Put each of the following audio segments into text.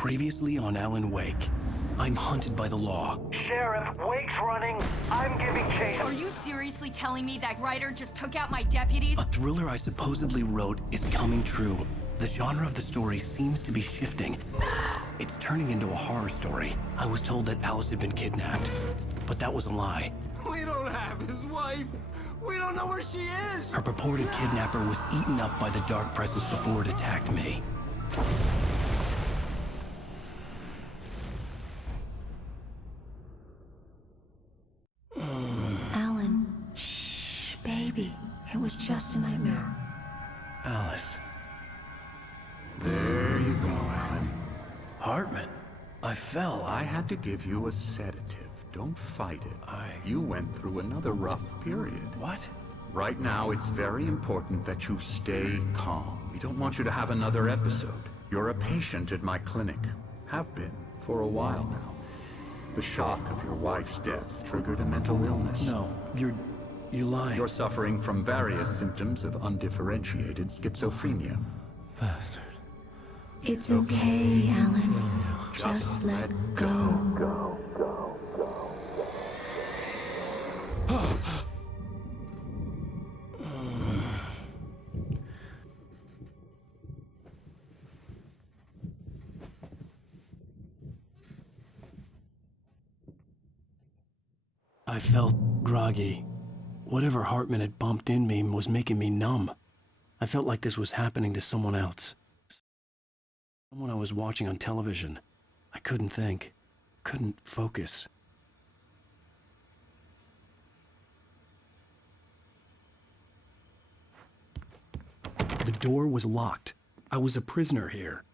Previously on Alan Wake, I'm hunted by the law. Sheriff, Wake's running. I'm giving chase. Are you seriously telling me that writer just took out my deputies? A thriller I supposedly wrote is coming true. The genre of the story seems to be shifting. It's turning into a horror story. I was told that Alice had been kidnapped, but that was a lie. We don't have his wife. We don't know where she is. Her purported kidnapper was eaten up by the dark presence before it attacked me. Alan, shh, baby. It was just a nightmare. Alice. There you go, Alan. Hartman. I fell. I had to give you a sedative. Don't fight it. You went through another rough period. What? Right now, it's very important that you stay calm. We don't want you to have another episode. You're a patient at my clinic. Have been for a while now. The shock of your wife's death triggered a mental illness. No, you're lying. You're suffering from various symptoms of undifferentiated schizophrenia. Bastard. It's okay, Alan. Just let go. I felt groggy. Whatever Hartman had bumped in me was making me numb. I felt like this was happening to someone else. Someone I was watching on television. I couldn't think. Couldn't focus. The door was locked. I was a prisoner here.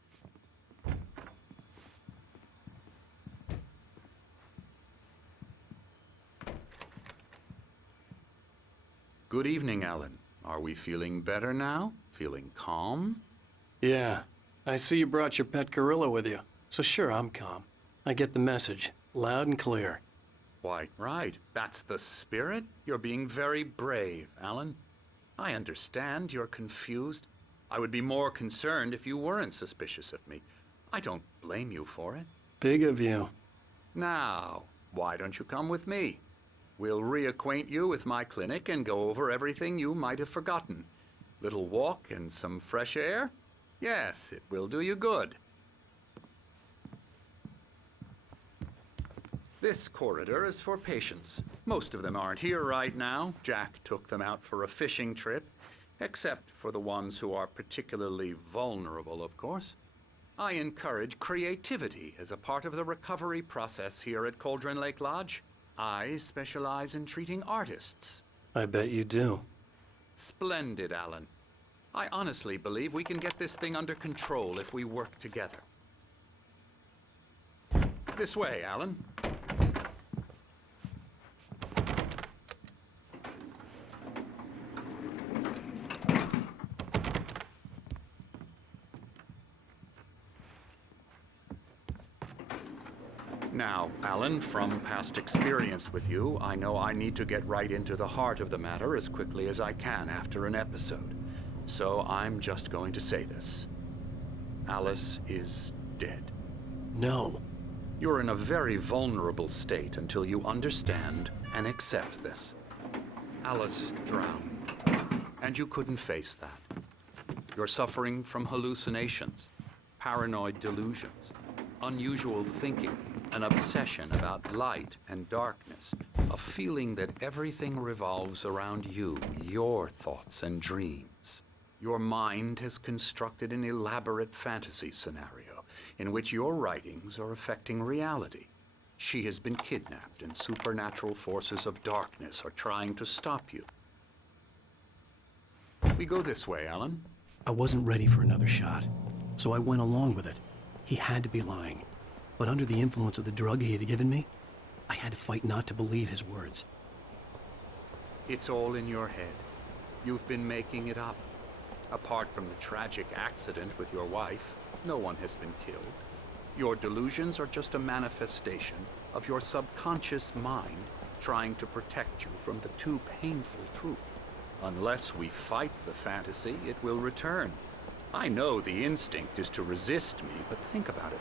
Good evening, Alan. Are we feeling better now? Feeling calm? Yeah. I see you brought your pet gorilla with you. So sure, I'm calm. I get the message. Loud and clear. Quite right. That's the spirit. You're being very brave, Alan. I understand you're confused. I would be more concerned if you weren't suspicious of me. I don't blame you for it. Big of you. Now, why don't you come with me? We'll reacquaint you with my clinic and go over everything you might have forgotten. Little walk and some fresh air? Yes, it will do you good. This corridor is for patients. Most of them aren't here right now. Jack took them out for a fishing trip, except for the ones who are particularly vulnerable, of course. I encourage creativity as a part of the recovery process here at Cauldron Lake Lodge. I specialize in treating artists. I bet you do. Splendid, Alan. I honestly believe we can get this thing under control if we work together. This way, Alan. Now, Alan, from past experience with you, I know I need to get right into the heart of the matter as quickly as I can after an episode. So I'm just going to say this. Alice is dead. No. You're in a very vulnerable state until you understand and accept this. Alice drowned, and you couldn't face that. You're suffering from hallucinations, paranoid delusions, unusual thinking, an obsession about light and darkness, a feeling that everything revolves around you, your thoughts and dreams. Your mind has constructed an elaborate fantasy scenario in which your writings are affecting reality. She has been kidnapped and supernatural forces of darkness are trying to stop you. We go this way, Alan. I wasn't ready for another shot, so I went along with it. He had to be lying. But under the influence of the drug he had given me, I had to fight not to believe his words. It's all in your head. You've been making it up. Apart from the tragic accident with your wife, no one has been killed. Your delusions are just a manifestation of your subconscious mind trying to protect you from the too painful truth. Unless we fight the fantasy, it will return. I know the instinct is to resist me, but think about it.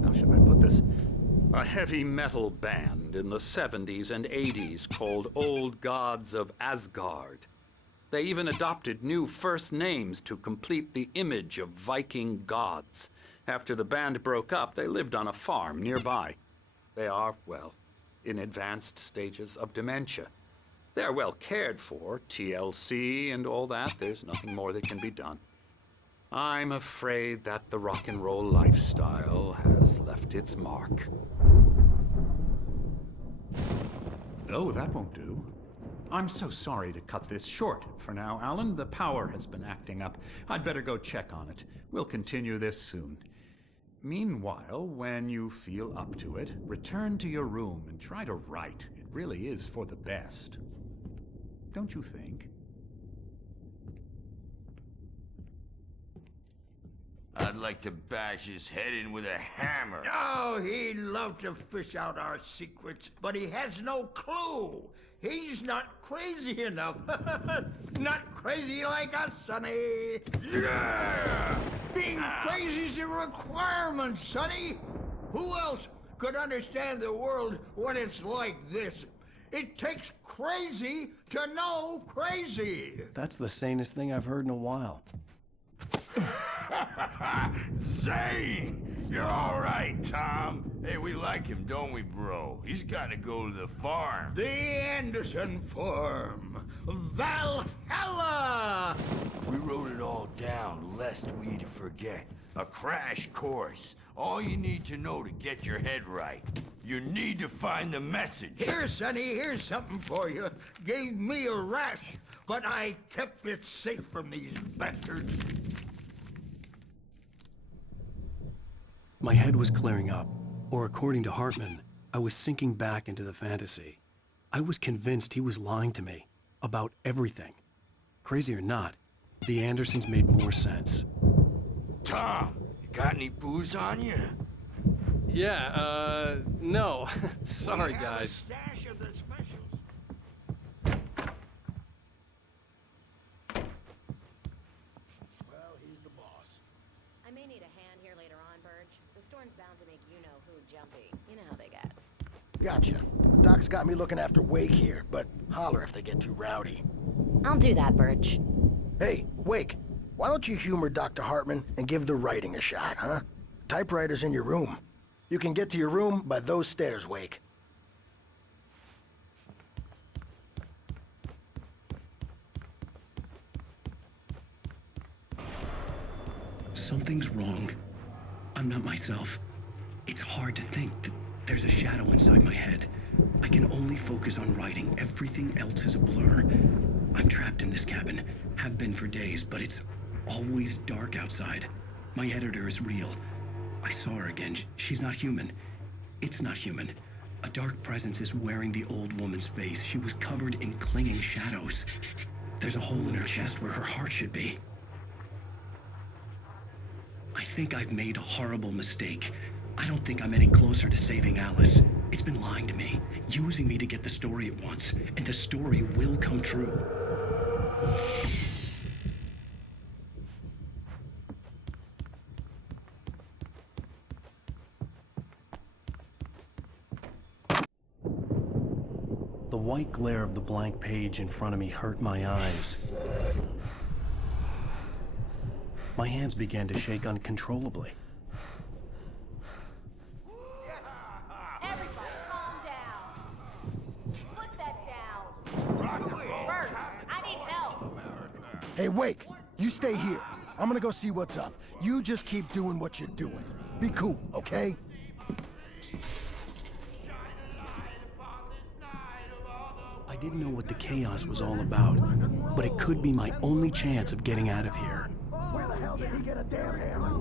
how should I put this? A heavy metal band in the 70s and 80s called Old Gods of Asgard. They even adopted new first names to complete the image of Viking gods. After the band broke up, they lived on a farm nearby. They are, well, in advanced stages of dementia. They're well cared for, TLC and all that. There's nothing more that can be done. I'm afraid that the rock and roll lifestyle has left its mark. Oh, that won't do. I'm so sorry to cut this short for now, Alan. The power has been acting up. I'd better go check on it. We'll continue this soon. Meanwhile, when you feel up to it, return to your room and try to write. It really is for the best. Don't you think? I'd like to bash his head in with a hammer. Oh, he'd love to fish out our secrets, but he has no clue. He's not crazy enough. Not crazy like us, Sonny. Yeah! Being crazy's a requirement, Sonny. Who else could understand the world when it's like this? It takes crazy to know crazy. That's the sanest thing I've heard in a while. Zane! You're all right, Tom. Hey, we like him, don't we, bro? He's got to go to the farm. The Anderson Farm. Valhalla! We wrote it all down, lest we forget. A crash course. All you need to know to get your head right. You need to find the message. Here, Sonny, here's something for you. Gave me a rash, but I kept it safe from these bastards. My head was clearing up, or according to Hartman, I was sinking back into the fantasy. I was convinced he was lying to me about everything. Crazy or not, the Andersons made more sense. Tom, you got any booze on you? Yeah, no. Sorry, We have a guys. stash of the specials. Well, he's the boss. I may need a hand here later on, Burge. The storm's bound to make you-know-who jumpy. You know how they get. Gotcha. The doc's got me looking after Wake here, but holler if they get too rowdy. I'll do that, Burge. Hey, Wake, why don't you humor Dr. Hartman and give the writing a shot, huh? Typewriter's in your room. You can get to your room by those stairs, Wake. Something's wrong. I'm not myself. It's hard to think that there's a shadow inside my head. I can only focus on writing. Everything else is a blur. I'm trapped in this cabin. Have been for days, but it's always dark outside. My editor is real. I saw her again. She's not human. It's not human. A dark presence is wearing the old woman's face. She was covered in clinging shadows. There's a hole in her chest where her heart should be. I think I've made a horrible mistake. I don't think I'm any closer to saving Alice. It's been lying to me, using me to get the story it wants, and the story will come true. The white glare of the blank page in front of me hurt my eyes. My hands began to shake uncontrollably. Everybody, calm down. Put that down. Burge, I need help. Hey, Wake, you stay here. I'm gonna go see what's up. You just keep doing what you're doing. Be cool, okay? I didn't know what the chaos was all about, but it could be my only chance of getting out of here. Where the hell did he get a damn hammer?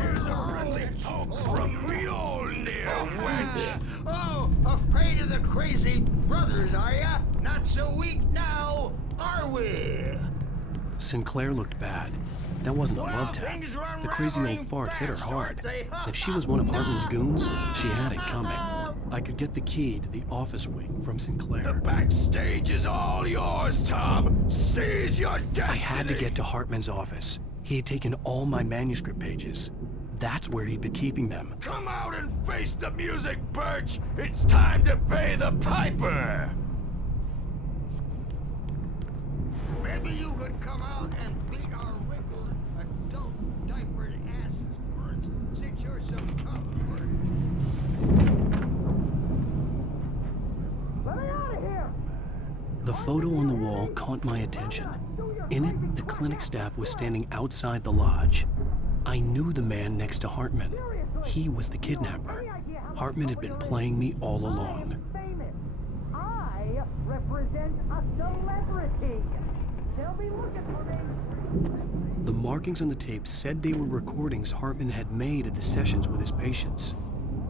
Here's a friendly poke from Mjolnir, wench. Oh, afraid of the crazy brothers, are ya? Not so weak now, are we? Sinclair looked bad. That wasn't a Well, love tap. things run The crazy old rattling fart hit her fast, hard. aren't they? If she was one of Hartman's goons, she had it coming. I could get the key to the office wing from The Sinclair. backstage is all yours, Tom. Seize your destiny. I had to get to Hartman's office. He had taken all my manuscript pages. that's where he'd been keeping them. Come out and face the music, Birch! It's time to pay the piper! Maybe you could come out and beat our wrinkled, adult diapered asses for us, since you're so tough, Birch. Let me out of here! The photo on the wall caught my attention. In it, the clinic staff was standing outside the lodge. I knew the man next to Hartman. He was the kidnapper. Hartman had been playing me all along. Famous. I represent a celebrity. They'll be looking for me. The markings on the tape said they were recordings Hartman had made at the sessions with his patients.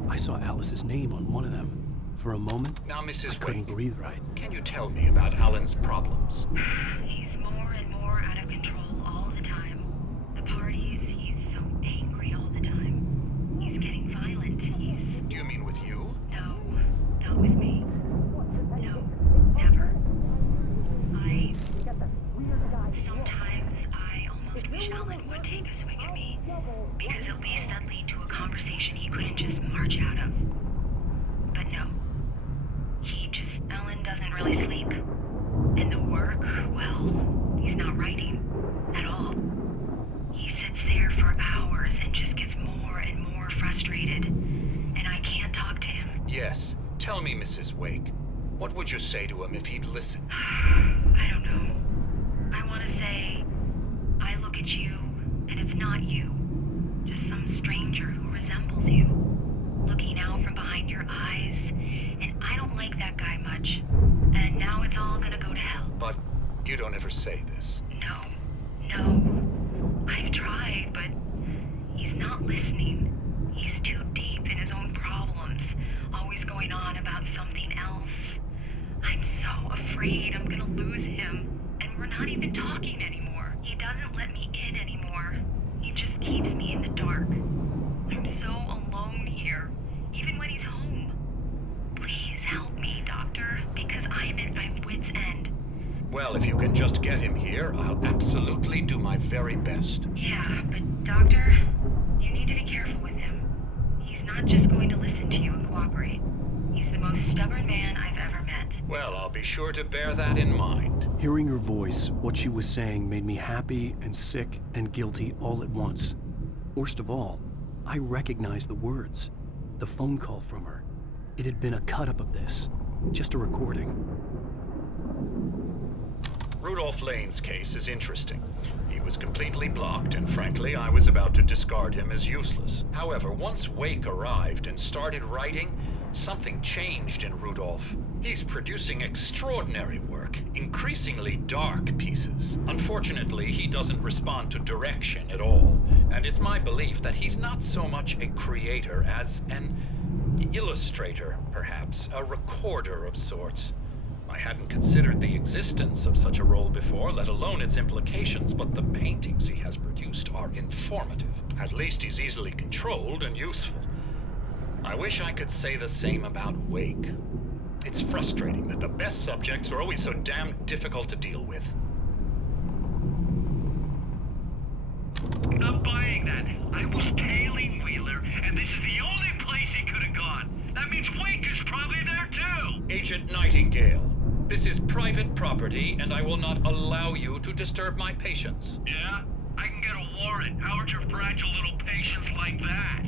I saw Alice's name on one of them. For a moment, Now, Mrs. I couldn't Wake, breathe right. can you tell me about Alan's problems? He's more and more out of control all the time. The parties, he's so angry all the time. He's getting violent. Do you mean with you? No, not with me. No, never. Sometimes I almost wish Alan would take a swing at me, because at least that'd lead to a conversation he couldn't just march out of. But no. Alan doesn't really sleep. And the work, well, he's not writing at all. He sits there for hours and just gets more and more frustrated. And I can't talk to him. Yes. Tell me, Mrs. Wake. What would you say to him if he'd listen? I don't know. I want to say, I look at you, and it's not you. Just some stranger who resembles you. Looking out from behind your eyes, and I don't like that guy much. And now it's all gonna go to hell. But you don't ever say this. No. I've tried, but he's not listening. He's too deep in his own problems, always going on about something else. I'm so afraid I'm gonna lose him, and we're not even talking anymore. He doesn't let me in anymore. He just keeps me in the dark. I'm so alone here, even when he's home. Please help me, Doctor, because I'm at my wit's end. Well, if you can just get him here, I'll absolutely do my very best. Yeah, but Doctor, you need to be careful with him. He's not just going to listen to you and cooperate. He's the most stubborn man I've ever met. Well, I'll be sure to bear that in mind. Hearing her voice, what she was saying made me happy and sick and guilty all at once. Worst of all, I recognized the words. The phone call from her. It had been a cut-up of this. Just a recording. Rudolph Lane's case is interesting. He was completely blocked, and frankly, I was about to discard him as useless. However, once Wake arrived and started writing, something changed in Rudolph. He's producing extraordinary work, increasingly dark pieces. Unfortunately, he doesn't respond to direction at all, and it's my belief that he's not so much a creator as an illustrator, perhaps, a recorder of sorts. I hadn't considered the existence of such a role before, let alone its implications, but the paintings he has produced are informative. At least he's easily controlled and useful. I wish I could say the same about Wake. It's frustrating that the best subjects are always so damn difficult to deal with. I'm buying that. I was tailing Wheeler, and this is the only place he could have gone. That means Wake is probably there too! Agent Nightingale, this is private property, and I will not allow you to disturb my patients. Yeah? I can get a warrant. How would your fragile little patients like that?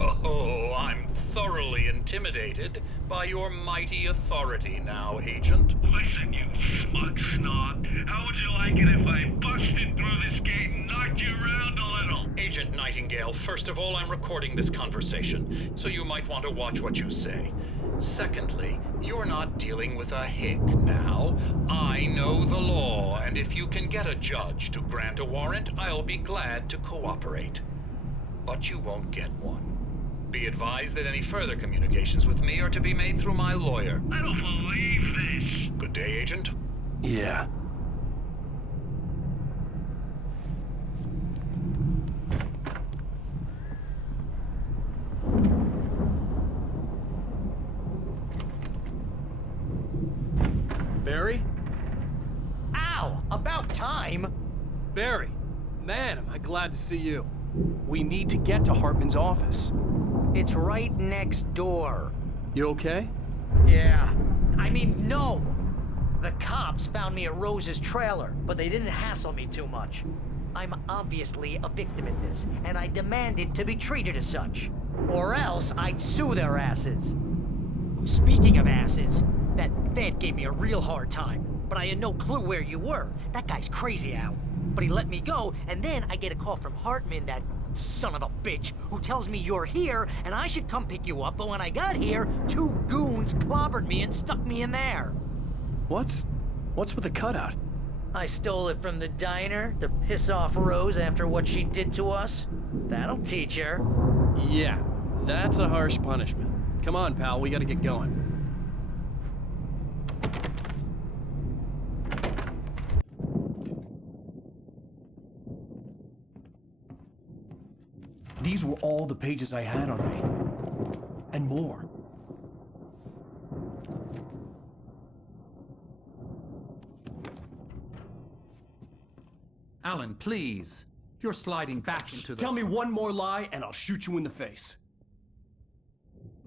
Oh, I'm thoroughly intimidated by your mighty authority now, Agent. Listen, you smug snob. How would you like it if I busted through this gate and knocked you around a little? Agent Nightingale, first of all, I'm recording this conversation, so you might want to watch what you say. Secondly, you're not dealing with a hick now. I know the law, and if you can get a judge to grant a warrant, I'll be glad to cooperate. But you won't get one. Be advised that any further communications with me are to be made through my lawyer. I don't believe this. Good day, Agent. Yeah. Barry? Ow! About time! Barry, man, am I glad to see you. We need to get to Hartman's office. It's right next door. You okay? Yeah. I mean, no! The cops found me at Rose's trailer, but they didn't hassle me too much. I'm obviously a victim in this, and I demanded to be treated as such. Or else I'd sue their asses. Speaking of asses, that Fed gave me a real hard time, but I had no clue where you were. That guy's crazy, Al. But he let me go, and then I get a call from Hartman, that son of a bitch, who tells me you're here, and I should come pick you up, but when I got here, 2 goons clobbered me and stuck me in there. What's with the cutout? I stole it from the diner to piss off Rose after what she did to us. That'll teach her. Yeah, that's a harsh punishment. Come on, pal, we gotta get going. These were all the pages I had on me. And more. Alan, please. You're sliding back into the... Tell me one more lie and I'll shoot you in the face.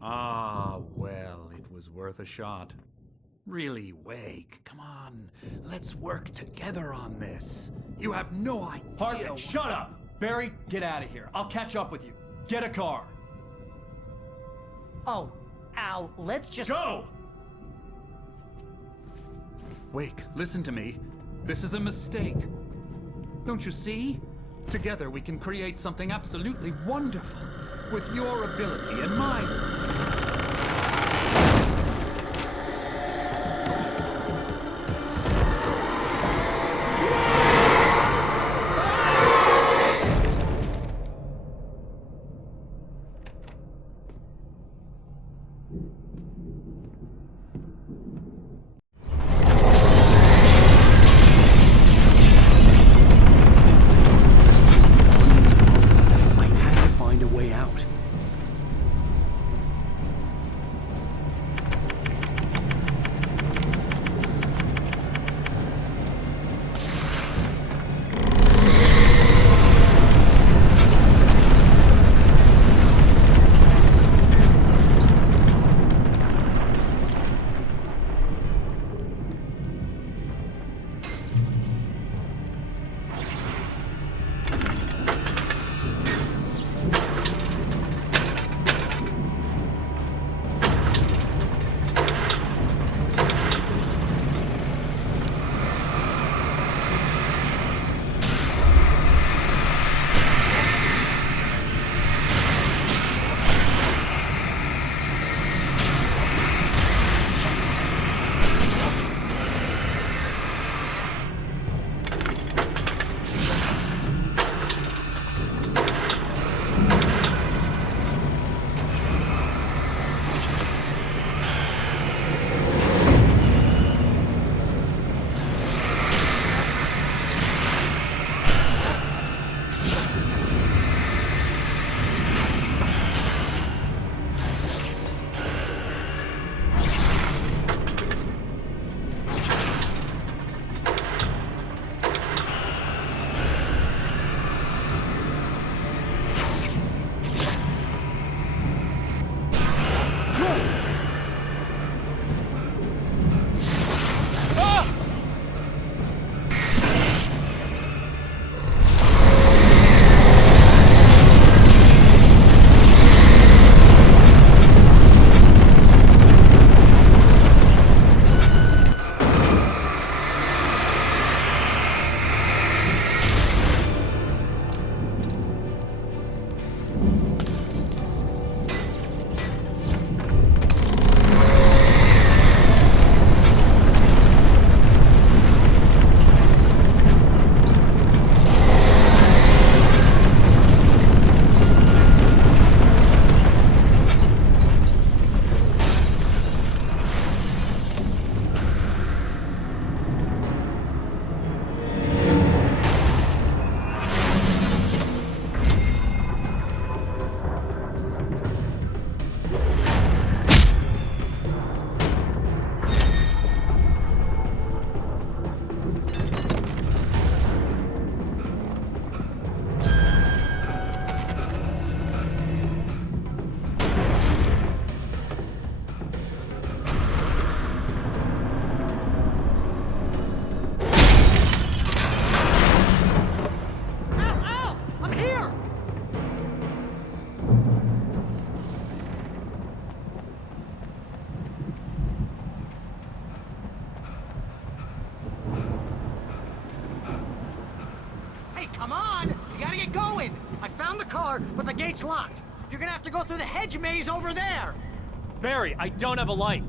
Ah, well, it was worth a shot. Really, Wake, come on. Let's work together on this. You have no idea... Hartman, shut up! Barry, get out of here. I'll catch up with you. Get a car. Oh, Al, let's just... Go! Wake, listen to me. This is a mistake. Don't you see? Together we can create something absolutely wonderful. With your ability and mine. Come on! You gotta get going! I found the car, but the gate's locked. You're gonna have to go through the hedge maze over there! Barry, I don't have a light.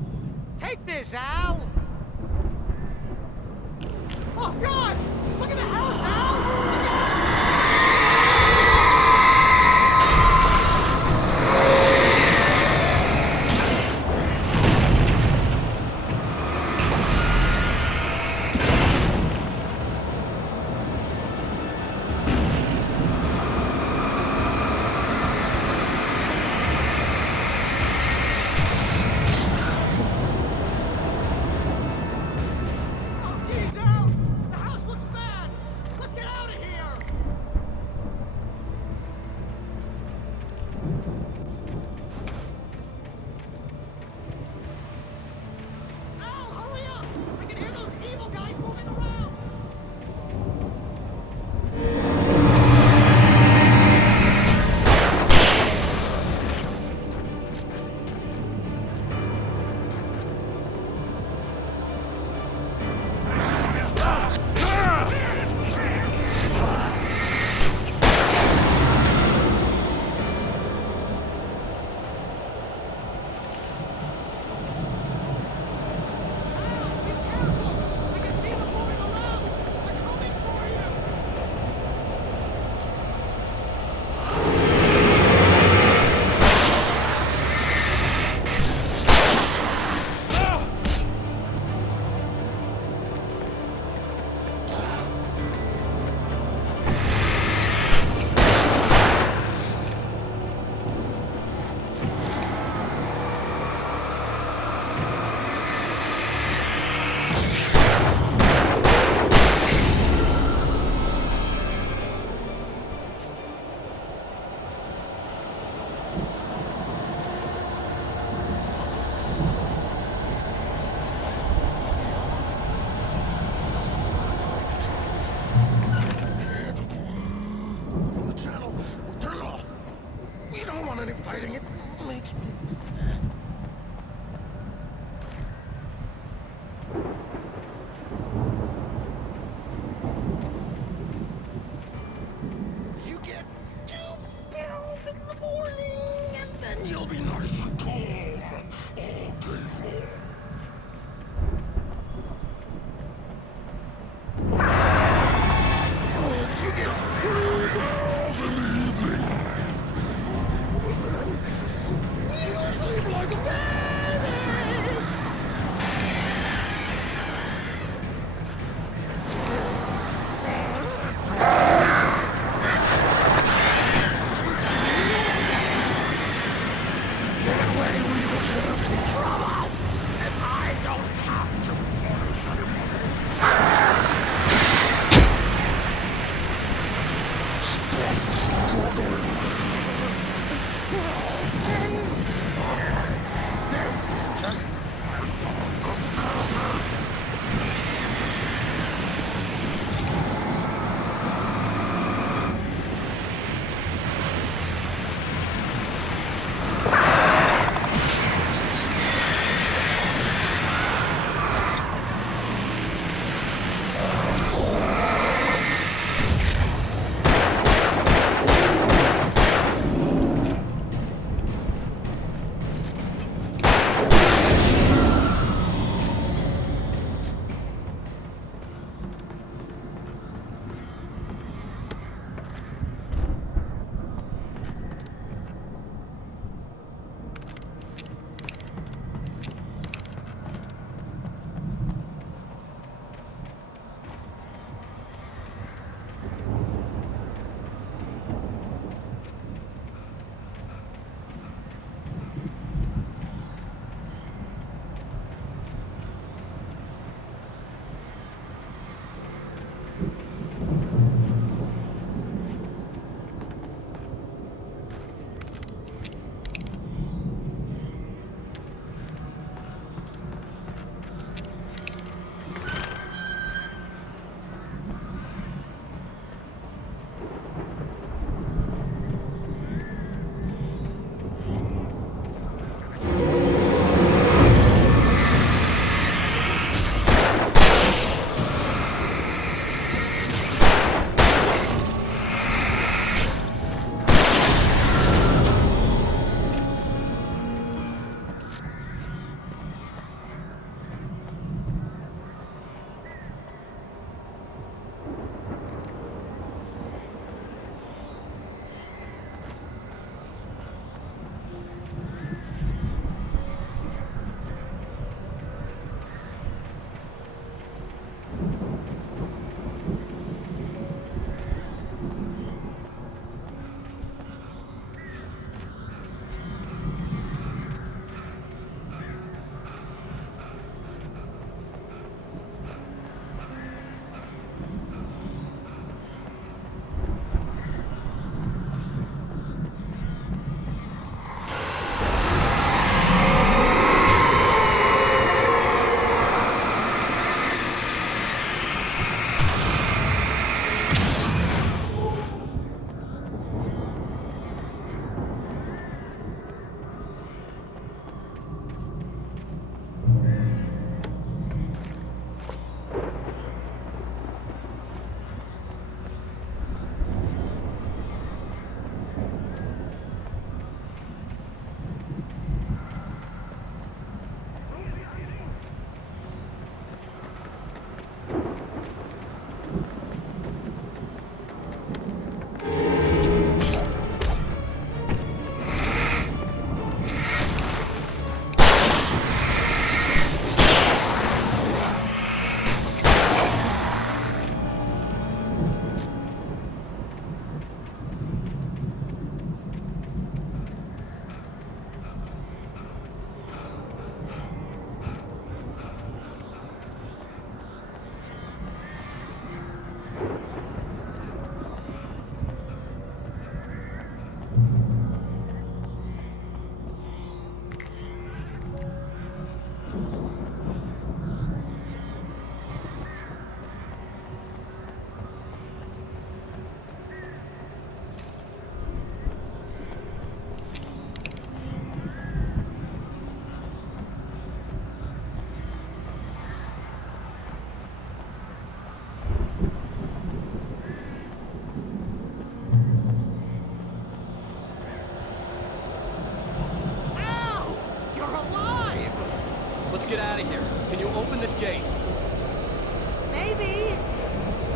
Take this, Al! Oh, God! Look at the house, Al! Oh, jeez, Al! The house looks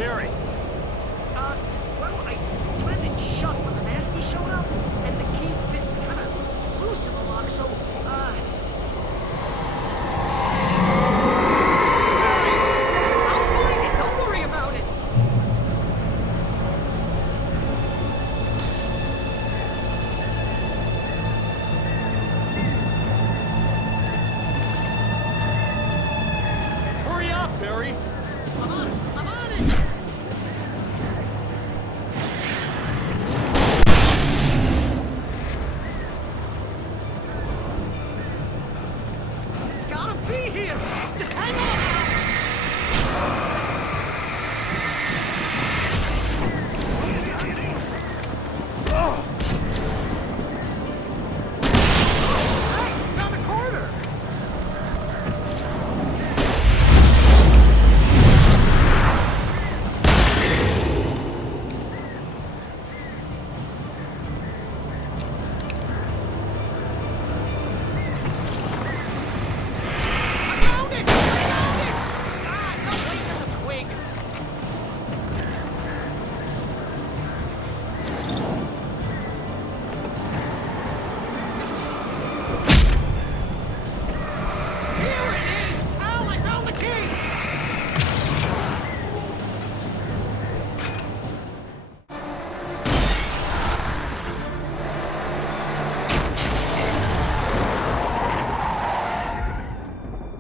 Barry! Well, I slammed it shut when the nasty showed up, and the key fits kind of loose in the lock, so, Barry! I'll find it! Don't worry about it! Hurry up, Barry! I'm on it! I'm on it! It's gotta be here! Just hang on! Hey, found a corner! Found it! Found it! Ah, no, wait, that's a twig. Here it is! Al, I found the key!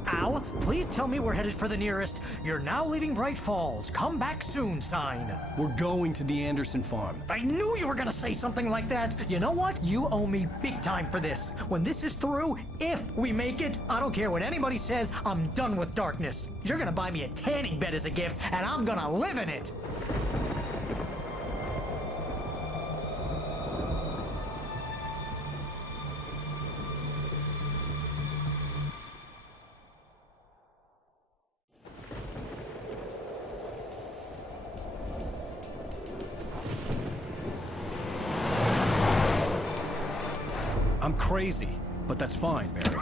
Al, please tell me we're headed for the nearest "You're now leaving Bright Falls. Come back soon" sign. We're going to the Anderson farm. I knew you were gonna say something like that. You know what? You owe me big time for this. When this is through, if we make it, I don't care what anybody says, I'm done with darkness. You're gonna buy me a tanning bed as a gift, and I'm gonna live in it. I'm crazy, but that's fine, Barry.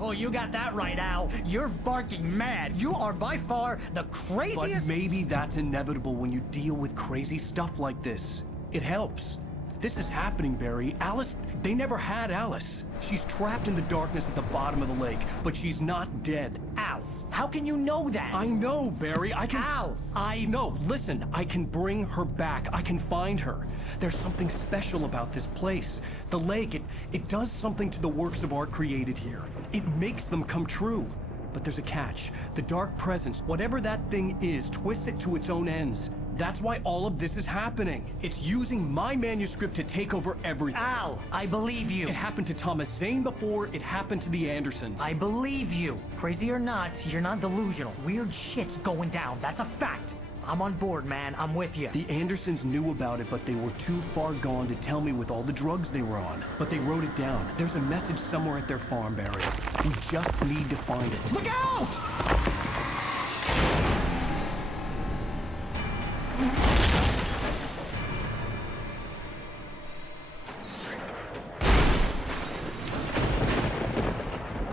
Oh, you got that right, Al. You're barking mad. You are by far the But craziest. maybe that's inevitable when you deal with crazy stuff like this. It helps. This is happening, Barry. Alice, they never had Alice. She's trapped in the darkness at the bottom of the lake, but she's not dead. Al, how can you know that? I know, Barry. I can... Al, No, listen. I can bring her back. I can find her. There's something special about this place. The lake, it does something to the works of art created here. It makes them come true. But there's a catch. The dark presence, whatever that thing is, twists it to its own ends. That's why all of this is happening. It's using my manuscript to take over everything. Al, I believe you. It happened to Thomas Zane before, it happened to the Andersons. I believe you. Crazy or not, you're not delusional. Weird shit's going down. That's a fact. I'm on board, man. I'm with you. The Andersons knew about it, but they were too far gone to tell me with all the drugs they were on. But they wrote it down. There's a message somewhere at their farm, Barry. We just need to find it. Look out!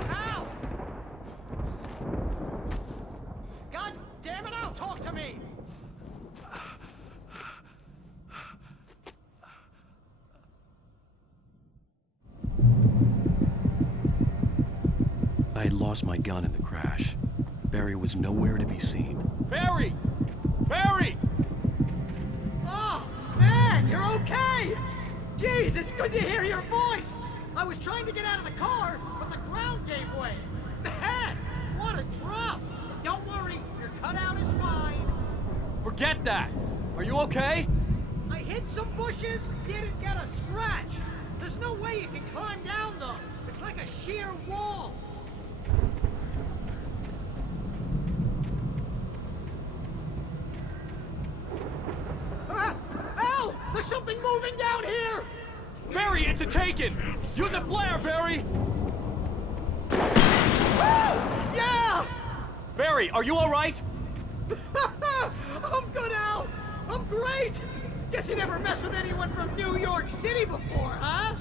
Al! God damn it, Al, talk to me! I had lost my gun in the crash. Barry was nowhere to be seen. Barry! Barry! Oh, man, you're okay! Jeez, it's good to hear your voice! I was trying to get out of the car, but the ground gave way. Man, what a drop! Don't worry, your cutout is fine. Forget that! Are you okay? I hit some bushes, didn't get a scratch. There's no way you can climb down, though. It's like a sheer wall. Al! There's something moving down here! Barry, it's a taken! Use a flare, Barry! Oh! Yeah! Barry, are you alright? I'm good, Al! I'm great! Guess you never messed with anyone from New York City before, huh?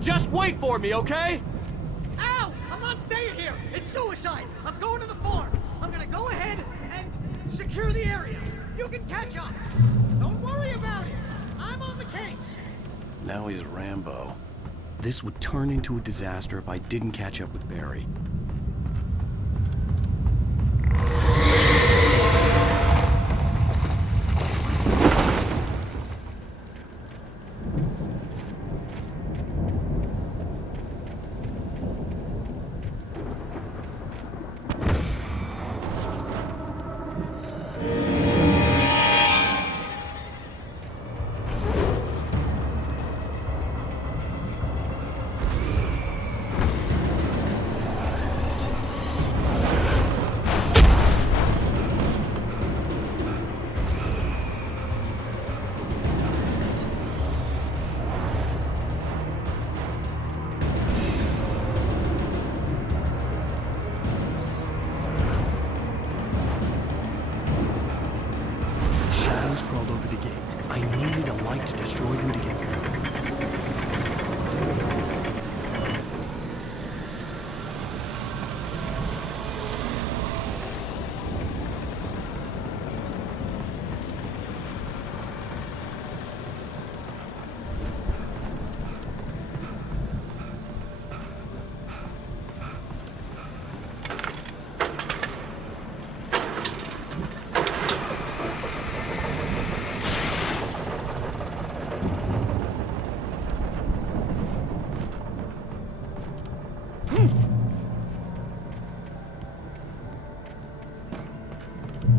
Just wait for me, okay? Al! I'm not staying here! It's suicide! I'm going to the farm! I'm gonna go ahead and secure the area. You can catch up. Don't worry about it. I'm on the case. Now he's Rambo. This would turn into a disaster if I didn't catch up with Barry. Crawled over the gate. I needed a light to destroy them to get through.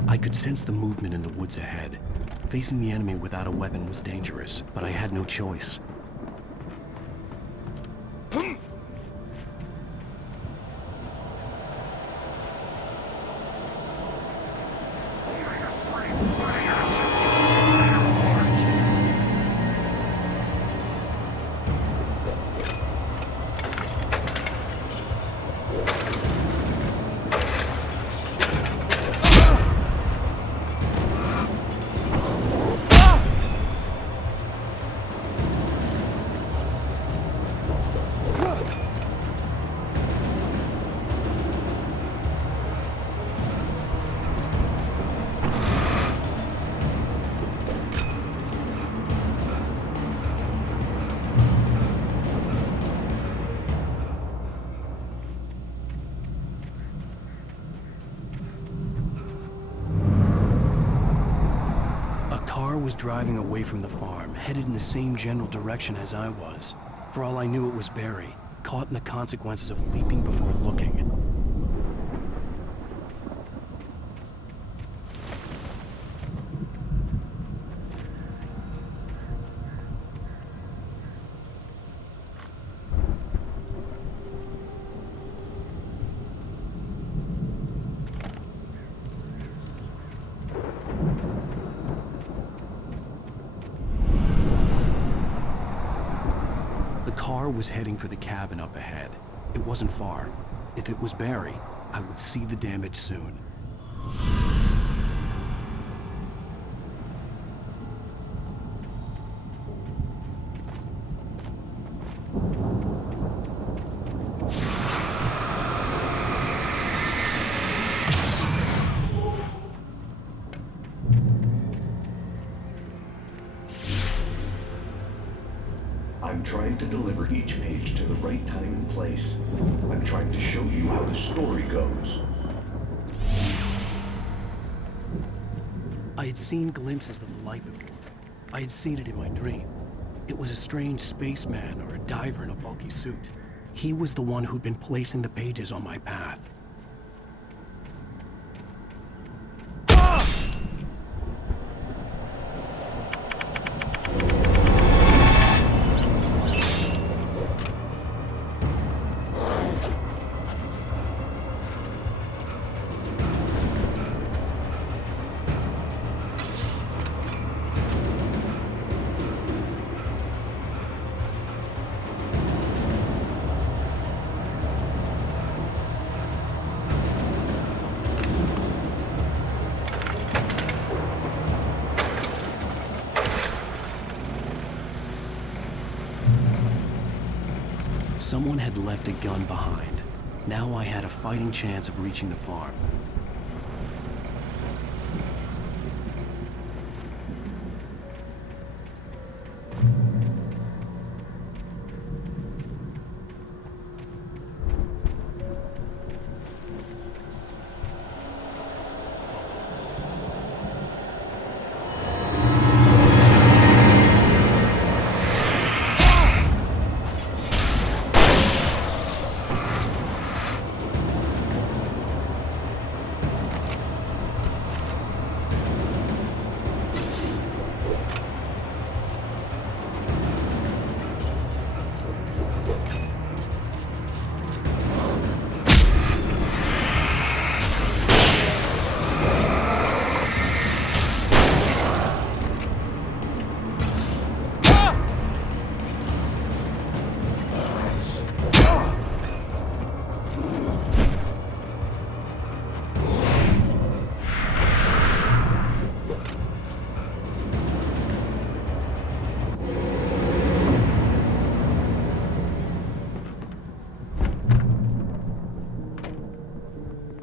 I could sense the movement in the woods ahead. Facing the enemy without a weapon was dangerous, but I had no choice. Was driving away from the farm, headed in the same general direction as I was. For all I knew, it was Barry, caught in the consequences of leaping before looking. The car was heading for the cabin up ahead. It wasn't far. If it was Barry, I would see the damage soon. I'm trying to deliver each page to the right time and place. I'm trying to show you how the story goes. I had seen glimpses of the light before. I had seen it in my dream. It was a strange spaceman or a diver in a bulky suit. He was the one who'd been placing the pages on my path. Someone had left a gun behind. Now I had a fighting chance of reaching the farm.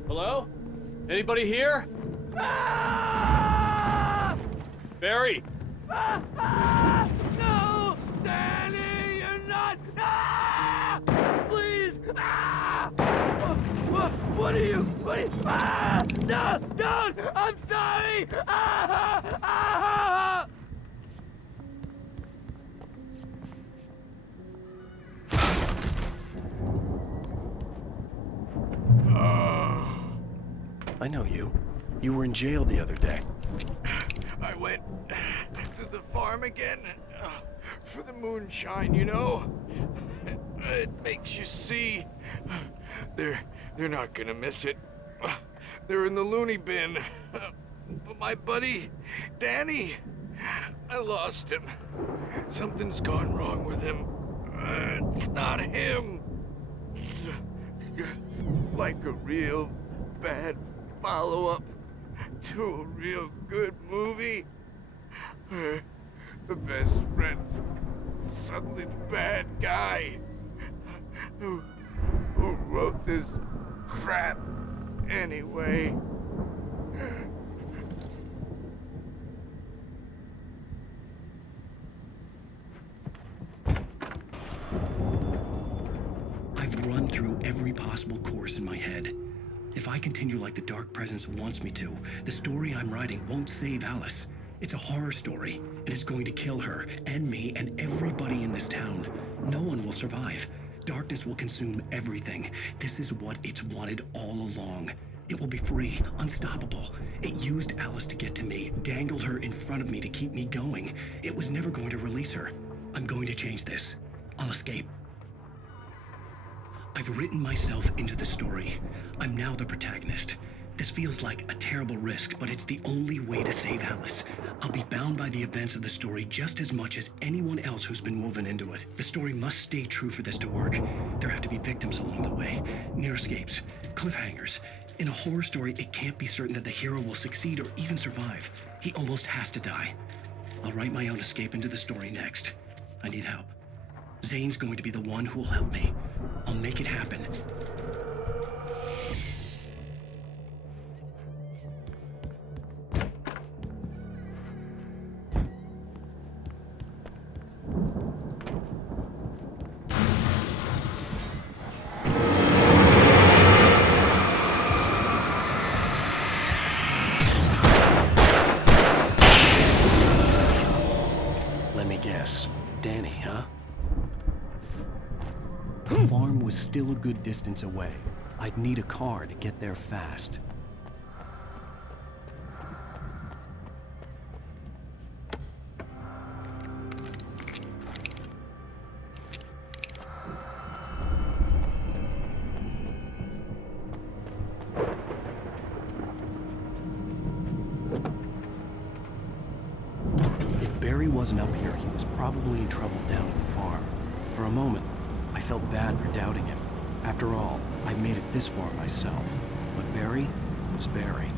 Hello? Anybody here? Barry! No! Danny, you're not! Ah! Please! Ah! What are you? Ah! No! Don't! I'm sorry! Ah! Ah! I know you. You were in jail the other day. I went to the farm again for the moonshine, you know? It makes you see. They're not gonna miss it. They're in the loony bin. But my buddy, Danny, I lost him. Something's gone wrong with him. It's not him. Like a real bad follow-up to a real good movie. The best friend's suddenly the bad guy. Who wrote this crap anyway? I've run through every possible course in my head. If I continue like the Dark Presence wants me to, the story I'm writing won't save Alice. It's a horror story, and it's going to kill her, and me, and everybody in this town. No one will survive. Darkness will consume everything. This is what it's wanted all along. It will be free, unstoppable. It used Alice to get to me, dangled her in front of me to keep me going. It was never going to release her. I'm going to change this. I'll escape. I've written myself into the story. I'm now the protagonist. This feels like a terrible risk, but it's the only way to save Alice. I'll be bound by the events of the story just as much as anyone else who's been woven into it. The story must stay true for this to work. There have to be victims along the way, near escapes, cliffhangers. In a horror story, it can't be certain that the hero will succeed or even survive. He almost has to die. I'll write my own escape into the story next. I need help. Zane's going to be the one who will help me. I'll make it happen. Let me guess. Danny, huh? The farm was still a good distance away. I'd need a car to get there fast. If Barry wasn't up here, he was probably in trouble down at the farm. For a moment, I felt bad for doubting him. After all, I made it this far myself. But Barry was Barry.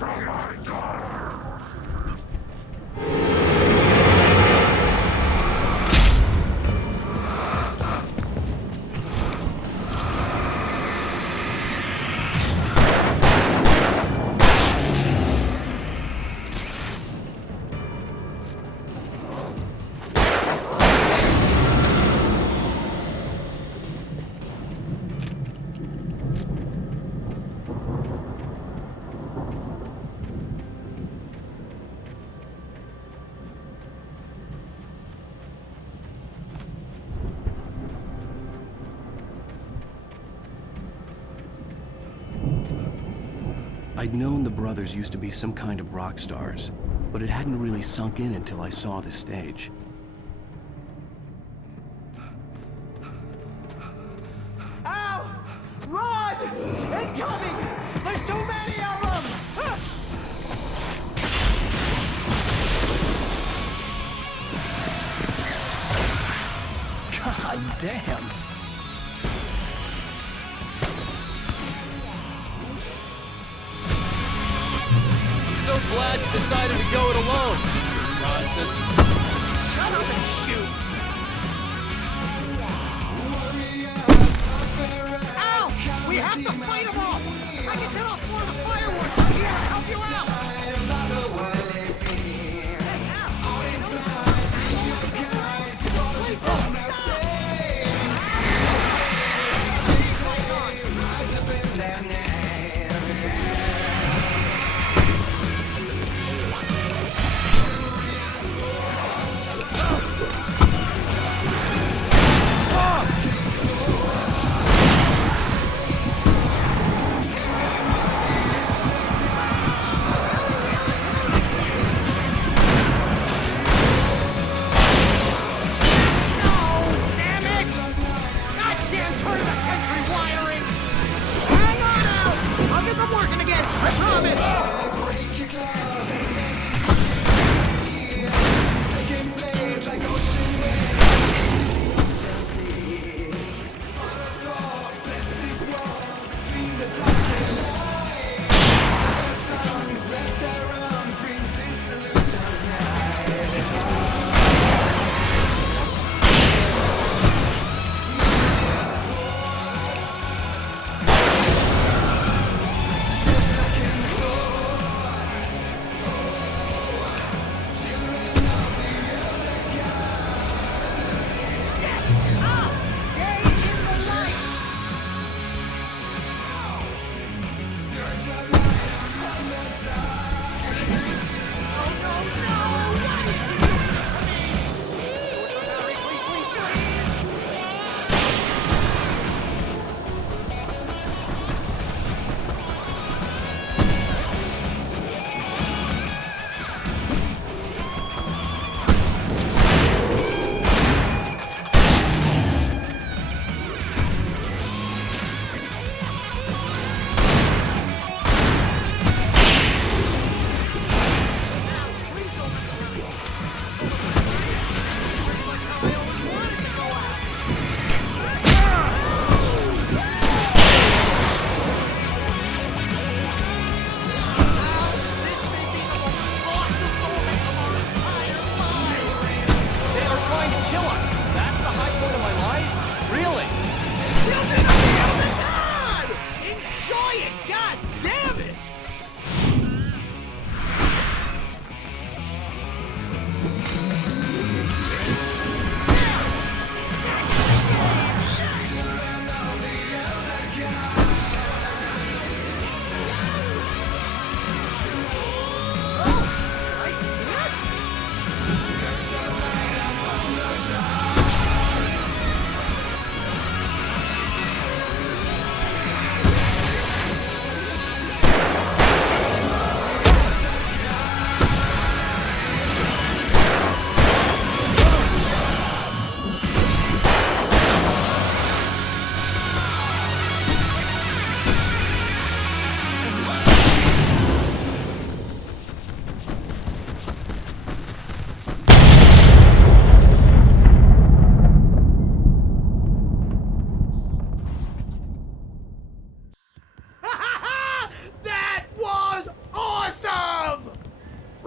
from my daughter. I'd known the brothers used to be some kind of rock stars, but it hadn't really sunk in until I saw the stage. Al! Run! Incoming! There's too many of them! God damn! So glad you decided to go it alone, Mr. Bronson. Shut up and shoot! Ow! We have to fight them all! I can set off more of the fireworks from here and help you out!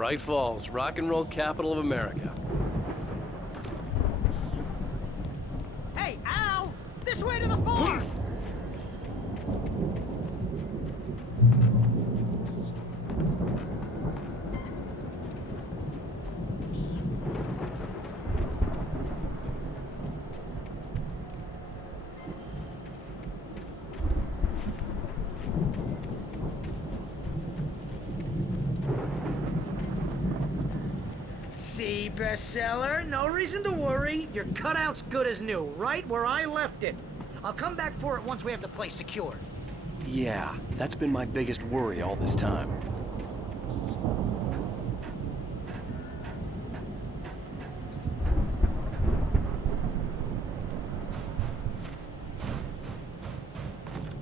Bright Falls, rock and roll capital of America. Hey, Al! This way to the farm! See, bestseller? No reason to worry. Your cutout's good as new, right where I left it. I'll come back for it once we have the place secured. Yeah, that's been my biggest worry all this time.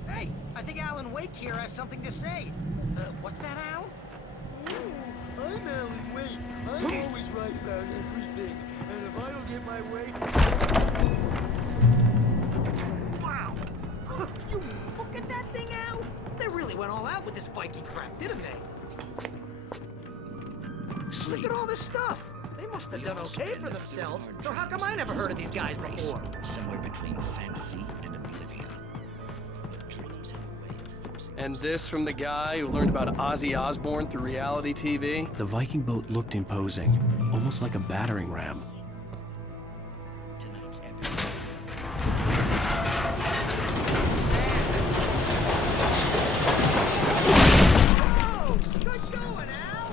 Hey, I think Alan Wake here has something to say. What's that, Al? I'm Alan Wake. I'm always right about everything. And if I don't get my way... Wow! You look at that thing, Al! They really went all out with this Viking crap, didn't they? Look at all this stuff! They must have done okay for themselves, so how come I never heard of these guys before? Somewhere between fantasy and oblivion. And this from the guy who learned about Ozzy Osbourne through reality TV? The Viking boat looked imposing, almost like a battering ram. Oh, good going, Al!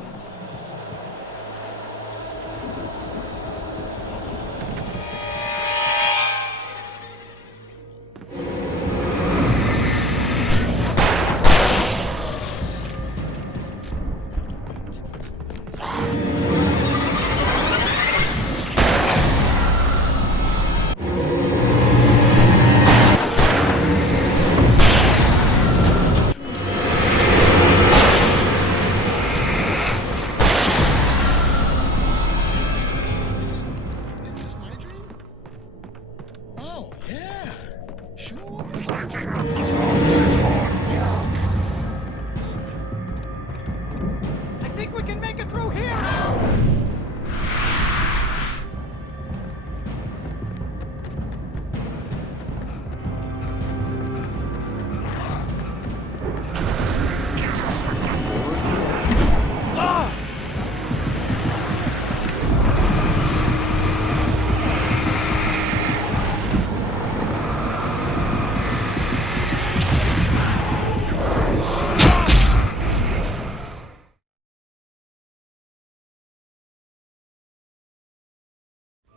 Oh, yeah. Sure. I think we can make it through here, Al!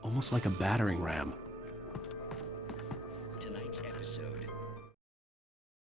Almost like a battering ram. Tonight's episode